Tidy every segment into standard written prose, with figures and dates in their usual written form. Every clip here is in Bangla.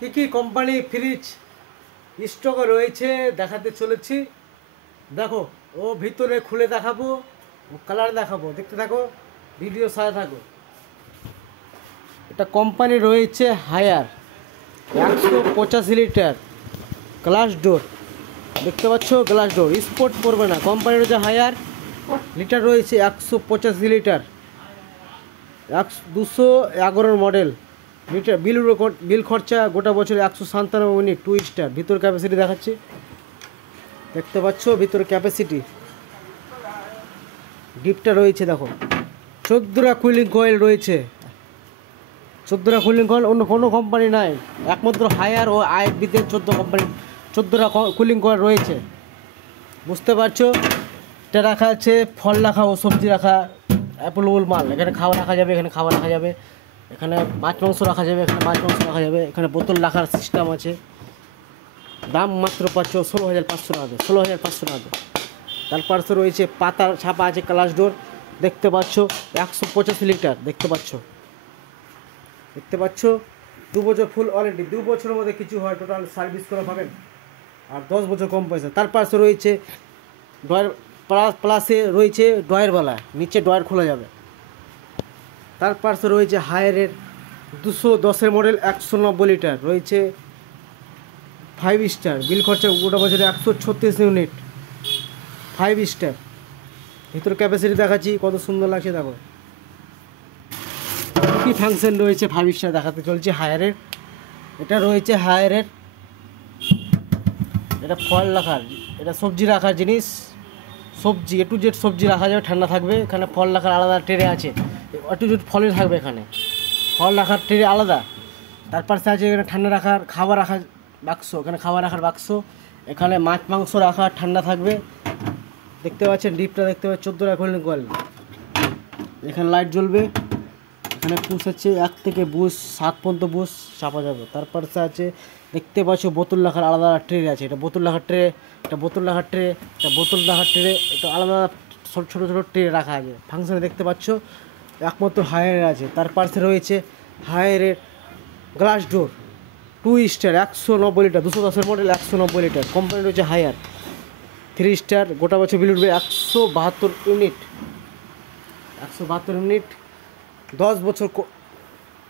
কি কোম্পানি ফ্রিজ স্টকে রয়েছে দেখাতে চলেছি। দেখো, ও ভিতরে খুলে দেখাবো, ও কালার দেখাবো, দেখতে থাকো, ভিডিও সাথে থাকো। এটা কোম্পানি রয়েছে হায়ার 185 লিটার গ্লাস ডোর, দেখতে পাচ্ছ গ্লাস ডোর, স্পোর্ট পড়বে না। কোম্পানি রয়েছে হায়ার, লিটার রয়েছে 185 লিটার, 211 মডেল। লিটার বিল খরচা গোটা বছরে 197 মিনিট, 2 স্টার। ভিতর ক্যাপাসিটি দেখাচ্ছি, দেখতে পাচ্ছ ভিতরে ক্যাপাসিটি। ডিপটা রয়েছে দেখো, 14টা কুলিং কয়েল রয়েছে, 14টা কুলিং কয়েল, অন্য কোনো কোম্পানি নাই, একমাত্র হায়ার ও আইএফবিতে 14টা কুলিং কয়েল রয়েছে, বুঝতে পারছো। এটা রাখা আছে ফল রাখা ও সবজি রাখা, অ্যাপেলেবল মাল। এখানে খাওয়া রাখা যাবে, এখানে খাওয়া রাখা যাবে, এখানে মাছ মাংস রাখা যাবে, এখানে মাছ মাংস রাখা যাবে, এখানে বোতল রাখার সিস্টেম আছে। দাম মাত্র পাচ্ছ 16,500 টাকা, 16,500 টাকা। তার পাশে রয়েছে পাতা ছাপা আছে গ্লাস ডোর, দেখতে পাচ্ছ 185 লিটার, দেখতে পাচ্ছ 2 বছর ফুল ওয়ারেন্টি, 2 বছরের মধ্যে কিছু হয় টোটাল সার্ভিস করা পাবেন, আর 10 বছর কম পয়সা। তার পাশে রয়েছে ড্রয়ার, প্লাসে রয়েছে ড্রয়ারওয়ালা, নিচে ড্রয়ার খোলা যাবে। তার পাশে রয়েছে হায়ারের 210 মডেল 190 লিটার রয়েছে, 5 স্টার। বিল খরচা গোটা বছরে 136 ইউনিট, 5 স্টার। ভিতর ক্যাপাসিটি দেখাচ্ছি, কত সুন্দর লাগছে দেখো। কী ফাংশন রয়েছে 5 স্টার দেখাতে চলছে হায়ারের। এটা রয়েছে হায়ারের, এটা ফল রাখার, এটা সবজি রাখার জিনিস, সবজি A to Z সবজি রাখা যাবে, ঠান্ডা থাকবে। এখানে ফল রাখার আলাদা ট্রে আছে, A to Z ফলই থাকবে, এখানে ফল রাখার ট্রে আলাদা। তার পাশে আছে এখানে ঠান্ডা রাখার খাবার রাখার বাক্স, এখানে খাবার রাখার বাক্স, এখানে মাছ মাংস রাখার ঠান্ডা থাকবে, দেখতে পাচ্ছেন। ডিপটা দেখতে পাচ্ছেন 14টা কুলিং কয়েল, এখানে লাইট জ্বলবে। এখানে পুশ আছে 1 থেকে 7 পর্যন্ত বুশ চাপা যাবে। তার পাশে আছে দেখতে পাচ্ছ বোতল রাখার আলাদা ট্রে আছে, এটা বোতল রাখার ট্রে, এটা বোতল রাখার ট্রে, এটা বোতল রাখার ট্রে, এটা আলাদা ছোটো ছোটো ট্রে রাখা আছে। ফাংশনে দেখতে পাচ্ছ একমাত্র হায়ারের আছে। তার পাশে রয়েছে হায়ারের glass door 2 star 190 litre, 210 model 190 litre. Company রয়েছে হায়ার, 3 স্টার। গোটা বছর বিল উঠবে 172 ইউনিট, 172 ইউনিট, 10 বছর।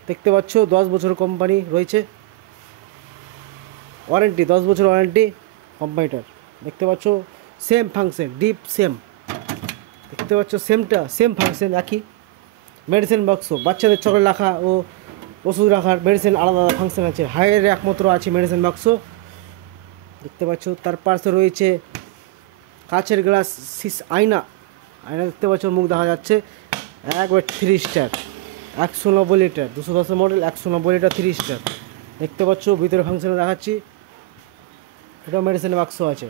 দেখতে পাচ্ছ 10 বছর কোম্পানি রয়েছে ওয়ারেন্টি, 10 বছর ওয়ারেন্টি কোম্পানিটার। দেখতে পাচ্ছ সেম ফাংশন, ডিপ সেম, দেখতে পাচ্ছ সেম ফাংশন একই। মেডিসিন বাক্স, বাচ্চাদের চকলেট রাখা ও ওষুধ রাখার মেডিসিন আলাদা ফাংশন আছে। হায়ার একমাত্র আছে মেডিসিন বাক্স, দেখতে পাচ্ছ। তার পাশে রয়েছে কাচের গ্লাস আয়না দেখতে পাচ্ছ, মুখ দেখা যাচ্ছে। একবার 3 star 190 litre, 210 model 190 litre, 3 star. দেখতে পাচ্ছ ভিতরে ফাংশনে দেখাচ্ছি, এটাও মেডিসিন বাক্স আছে।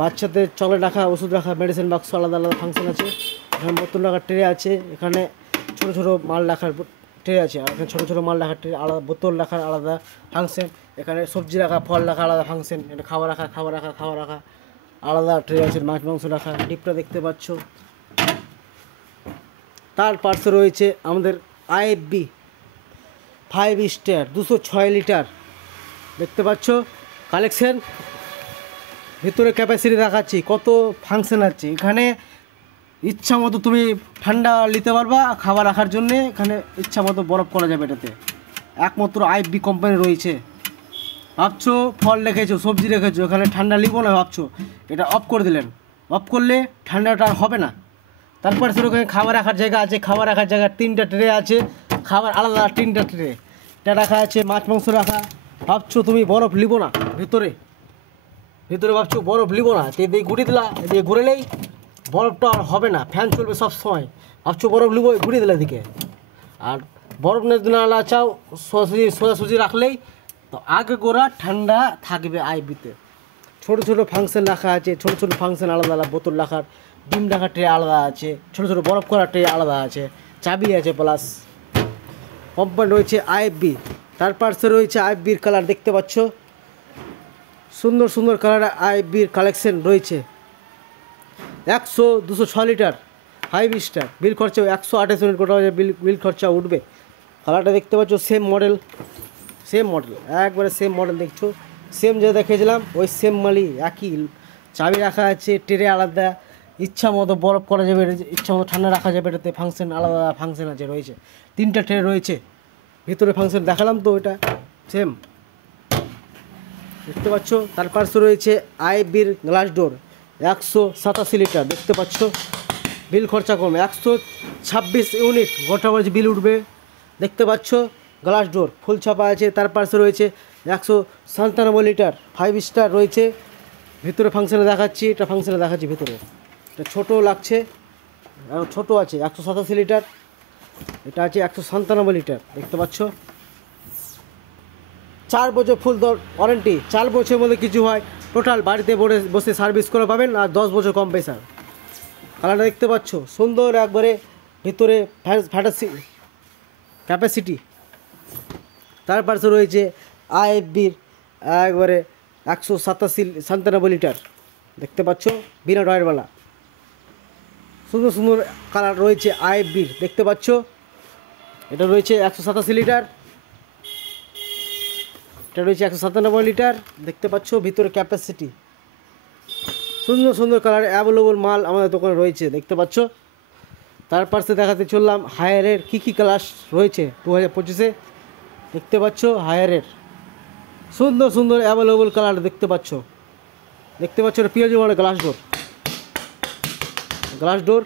বাচ্চাদের চকলেট রাখা ওষুধ রাখা মেডিসিন বাক্স আলাদা আলাদা ফাংশন আছে। এখানে বোতল রাখার ট্রে আছে, এখানে ছোটো ছোটো মাল রাখার ট্রে আছে, আর এখানে ছোটো ছোটো মাল রাখার ট্রে আলাদা, বোতল রাখার আলাদা ফাংশন। এখানে সবজি রাখা ফল রাখা আলাদা ফাংশন, এটা খাবার রাখা আলাদা ট্রে আছে, মাছ মাংস রাখা। ডিপটা দেখতে পাচ্ছ। তার পাশে রয়েছে আমাদের আইএফবি 5 স্টার 206 লিটার, দেখতে পাচ্ছ কালেকশন। ভিতরে ক্যাপাসিটি দেখাচ্ছি, কত ফাংশন আছে। এখানে ইচ্ছা মতো তুমি ঠান্ডা নিতে পারবা, খাবার রাখার জন্যে এখানে ইচ্ছা মতো বরফ করা যাবে। এটাতে একমাত্র আইএফবি কোম্পানি রয়েছে। ভাবছো ফল রেখেছো সবজি রেখেছো, এখানে ঠান্ডা নিবো না ভাবছো, এটা অফ করে দিলেন, অফ করলে ঠান্ডাটা আর হবে না। তারপরে সেরকম খাবার রাখার জায়গা আছে, খাবার রাখার জায়গা 3টা ট্রে আছে, খাবার আলাদা 3টা ট্রে, এটা রাখা আছে। মাছ মাংস রাখা। ভাবছো তুমি বরফ নিবো না, ভিতরে ভাবছো বরফ নিবো না, দিয়ে ঘুরিয়ে দিলা, দিয়ে ঘুরেলেই বরফটা আর হবে না, ফ্যান চলবে সব সময়। ভাবছো বরফ নিবো, ঘুরিয়ে দিলা দিকে। আর বরফ না চাও, সোজাসুজি রাখলেই তো আগে গোড়া ঠান্ডা থাকবে। আইবিতে ছোটো ছোটো ফাংশন রাখা আছে, ছোটো ছোটো ফাংশন আলাদা আলাদা, বোতল রাখার ডিম রাখার ট্রে আলাদা আছে, ছোটো ছোটো বরফ করার ট্রে আলাদা আছে, চাবি আছে। প্লাস কোম্পানি রয়েছে আইএফবি। তার পাশে রয়েছে আইএফবির কালার, দেখতে পাচ্ছ সুন্দর সুন্দর কালার আইএফবির কালেকশন রয়েছে। 206 লিটার 5 স্টার। বিল খরচা 128 ইউনিট, গোটা বিল খরচা উঠবে। কালারটা দেখতে পাচ্ছ সেম মডেল, সেম মডেল, একবারে সেম মডেল দেখছো, সেম যে দেখেছিলাম ওই সেম মালই, একই চাবি রাখা আছে, ট্রে আলাদা, ইচ্ছা মতো বরফ করা যাবে, ইচ্ছা মতো ঠান্ডা রাখা যাবে, এটাতে ফাংশন আলাদা ফাংশন আছে, রয়েছে 3টা ট্রে রয়েছে, ভিতরে ফাংশন দেখালাম তো, ওইটা সেম দেখতে পাচ্ছ। তার পাশে রয়েছে আইএফবির গ্লাস ডোর 187 লিটার, দেখতে পাচ্ছ বিল খরচা কম, 126 ইউনিট গোটা বলছে বিল উঠবে, দেখতে পাচ্ছ গ্লাস ডোর ফুল ছাপা আছে। তার পাশে রয়েছে 197 লিটার 5 স্টার রয়েছে, ভিতরে ফাংশনে দেখাচ্ছি, এটা ফাংশনে দেখাচ্ছি ভিতরে, এটা ছোটো লাগছে, ছোটো আছে 187 লিটার, এটা আছে 197 লিটার, দেখতে পাচ্ছ। 4 বছর ফুল ওয়ারেন্টি, 4 বছরের মধ্যে কিছু হয় টোটাল বাড়িতে বসে সার্ভিস করে পাবেন, আর 10 বছর কম্প্রেসার। কালারটা দেখতে পাচ্ছ সুন্দর একবারে, ভিতরে ফ্যাটাসি ক্যাপাসিটি। তার পাশে রয়েছে আইএফবির একবারে 197 লিটার, দেখতে পাচ্ছ বিনা ডয়ারওয়ালা, সুন্দর সুন্দর কালার রয়েছে আইএফবির, দেখতে পাচ্ছ এটা রয়েছে 187 লিটার, এটা রয়েছে 197 লিটার, দেখতে পাচ্ছ ভিতরে ক্যাপাসিটি, সুন্দর সুন্দর কালার অ্যাভেলেবল মাল আমাদের দোকানে রয়েছে, দেখতে পাচ্ছ। তার পাশে দেখাতে চললাম হায়ারের কী ক্লাস রয়েছে 2025-এ, দেখতে পাচ্ছ হায়ারের সুন্দর সুন্দর অ্যাভেলেবল কালার দেখতে পাচ্ছ, দেখতে পাচ্ছ এটা P O G model glass door, glass door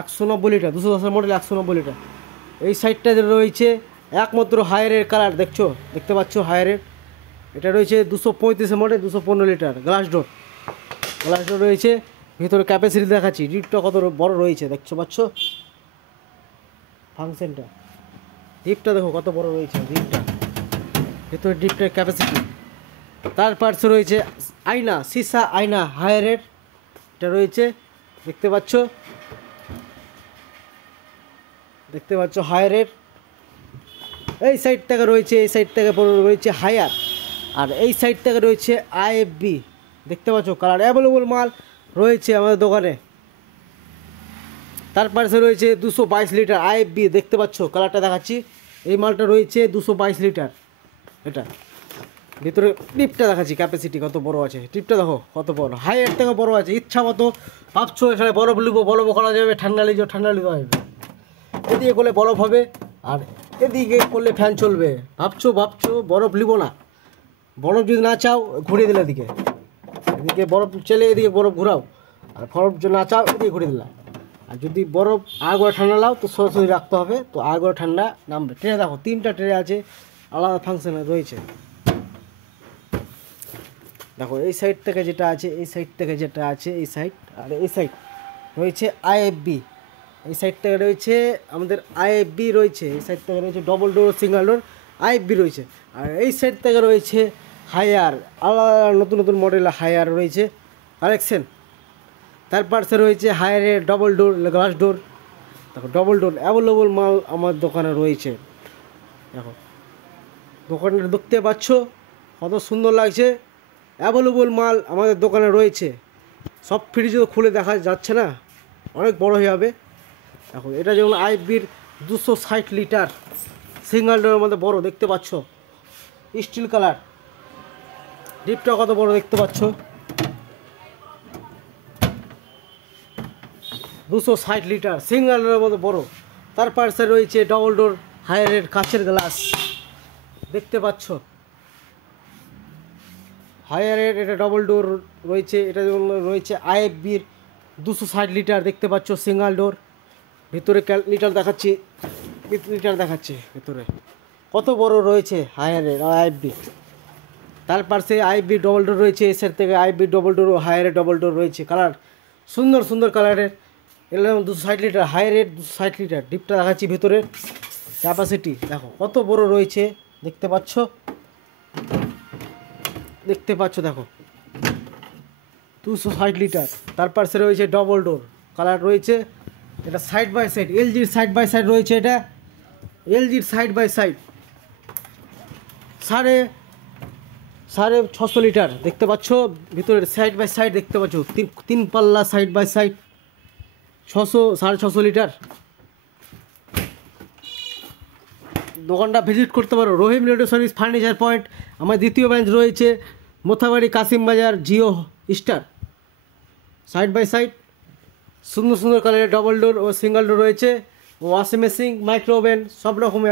190 litre, 210 model 190 litre. এই সাইডটা রয়েছে একমাত্র হায়ারের কালার, দেখতে পাচ্ছ হায়ারের, এটা রয়েছে 235 model 215 litre glass door, glass ডোর রয়েছে, ভিতরে ক্যাপাসিটি দেখাচ্ছি, ডিপটা কত বড় রয়েছে দেখছো পাচ্ছ, ফাংশনটা ডিপটা দেখো কত বড় রয়েছে, ডিপটা ভিতরে ডিপটার ক্যাপাসিটি। তার পাশে রয়েছে আয়না, সিসা আয়না হায়ারের, এটা রয়েছে দেখতে পাচ্ছ, হায়ারের। এই সাইড থেকে রয়েছে, এই সাইড থেকে রয়েছে হায়ার, আর এই সাইড থেকে রয়েছে আইএফবি, দেখতে পাচ্ছ কালার অ্যাভেলেবল মাল রয়েছে আমাদের দোকানে। তার পাশে রয়েছে 222 লিটার আইএফবি, দেখতে পাচ্ছ কালারটা দেখাচ্ছি, এই মালটা রয়েছে 222 লিটার, এটা ভিতরে টিপটা দেখাচ্ছি ক্যাপাসিটি কত বড় আছে, টিপটা দেখো কত বড়, হাইয়ের থেকে বড় আছে, ইচ্ছা মতো ভাবছো এখানে বরফ লিবো, বরফ করা যাবে, ঠান্ডা লিজো ঠান্ডা লিতে হবে, এদিকে করলে বরফ হবে, আর এদিকে করলে ফ্যান চলবে, ভাবছো বরফ লিবো না, বরফ যদি না চাও ঘুরিয়ে দিলে এদিকে বরফ চলে, এদিকে বরফ ঘুরাও, আর বরফ যদি না চাও এদিকে ঘুরিয়ে দিলাম, আর যদি বরফ আগে ঠান্ডা লাও তো সরাসরি রাখতে হবে, তো আগে ঠান্ডা নামবে। ট্রে দেখো 3টা ট্রে আছে, আলাদা ফাংশনে রয়েছে, দেখো এই সাইড থেকে যেটা আছে, এই সাইড থেকে যেটা আছে, এই সাইড, আর এই সাইড রয়েছে আইএফবি, এই সাইড থেকে রয়েছে আমাদের আইএফবি রয়েছে, এই সাইড থেকে রয়েছে double door single door IFB রয়েছে, আর এই সাইড থেকে রয়েছে হায়ার, আলাদা নতুন নতুন মডেল হায়ার রয়েছে কালেকশন। তার পাশে রয়েছে হায়ারের ডবল ডোর গ্লাস ডোর, দেখো ডবল ডোর অ্যাভেলেবল মাল আমার দোকানে রয়েছে, দেখো দোকানটা দেখতে পাচ্ছ কত সুন্দর লাগছে, অ্যাভেলেবল মাল আমাদের দোকানে রয়েছে, সব ফ্রিজ খুলে দেখা যাচ্ছে না, অনেক বড় হয়ে যাবে। দেখো এটা যেমন আইএফবির 260 লিটার সিঙ্গেল ডোরের মধ্যে বড়, দেখতে পাচ্ছ স্টিল কালার, ডিপটা কত বড় দেখতে পাচ্ছ, 260 লিটার সিঙ্গেল ডোরের মধ্যে বড়। তার পাশে রয়েছে ডবল ডোর হায়ারের কাচের গ্লাস, দেখতে পাচ্ছ হায়ারের, এটা ডবল ডোর রয়েছে, এটা যেমন রয়েছে আইএফবির 260 লিটার, দেখতে পাচ্ছ সিঙ্গেল ডোর, ভিতরে লিটার দেখাচ্ছি, লিটার দেখাচ্ছে ভিতরে কত বড় রয়েছে হায়ারের আইএফবি। তার পাশে আইএফবি ডবল ডোর রয়েছে, এই সাইড থেকে আইএফবি ডবল ডোর ও হায়ারের ডবল ডোর রয়েছে, কালার সুন্দর সুন্দর কালারের, এগুলো 260 লিটার হায়ারের 260 লিটার, ডিপটা দেখাচ্ছি ভিতরে ক্যাপাসিটি দেখো কত বড় রয়েছে, দেখতে পাচ্ছ দেখো 260 লিটার। তার পাশে রয়েছে ডবল ডোর কালার রয়েছে, এটা সাইড বাই সাইড এলজির সাইড বাই সাইড রয়েছে, এটা এলজির সাইড বাই সাইড 650 লিটার, দেখতে পাচ্ছ ভিতরে সাইড বাই সাইড, দেখতে পাচ্ছ তিন পাল্লা সাইড বাই সাইড 600 650 লিটার, দোকানটা ভিজিট করতে পারো। রহিম রেডিওসনিস ফার্নিচার পয়েন্ট। আমার দ্বিতীয় ব্রাঞ্চ রয়েছে Mothabari Kasimbazar Jio star, side by side. সুন্দর সুন্দর কালারের ডবল ডোর ও সিঙ্গেল ডোর রয়েছে, ওয়াশিং মেশিন, মাইক্রো ওভেন সব রকমের